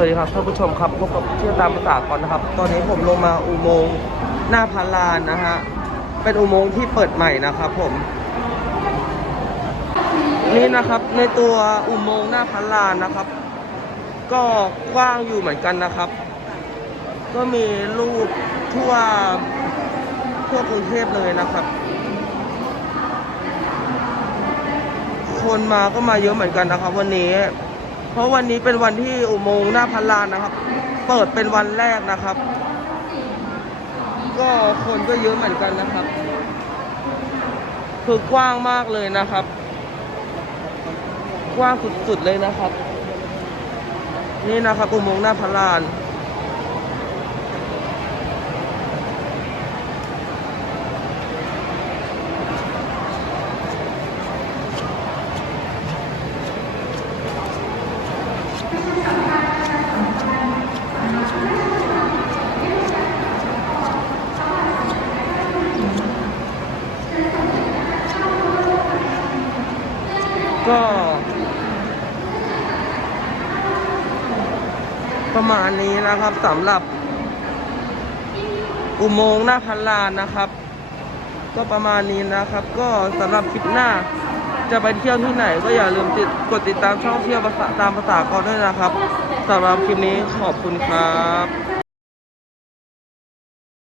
วัสดีครับท่านผู้ชมครับพบกับเที่ยวตามภาษากรนะครับ ตอนนี้ผมลงมาอุโมงค์หน้าพารลานนะฮะเป็นอุโมงค์ที่เปิดใหม่นะครับผม นี่นะครับในตัวอุโมงค์หน้าพารลานนะครับ ก็กว้างอยู่เหมือนกันนะครับ ก็มีรูปทั่วทั่วกรุงเทพเลยนะครับ คนมาก็มาเยอะเหมือนกันนะครับ วันนี้ ราะวันนี้เป็นวันที่อุโมงค์หน้าพันลานนะครับ เปิดเป็นวันแรกนะครับ ก็คนก็เยอะเหมือนกันนะครับ คือกว้างมากเลยนะครับ กว้างสุดๆเลยนะครับ นี่นะครับอุโมงค์หน้าพันลาน ก็ ประมาณนี้นะครับสำหรับ อุโมงค์หน้าพันลานนะครับ ก็ประมาณนี้นะครับ ก็สำหรับคลิปหน้าจะไปเที่ยวที่ไหน ก็อย่าลืมติดกดติดตามช่องเที่ยวภาษาตามภาษากรด้วยนะครับสำหรับคลิปนี้ขอบคุณครับ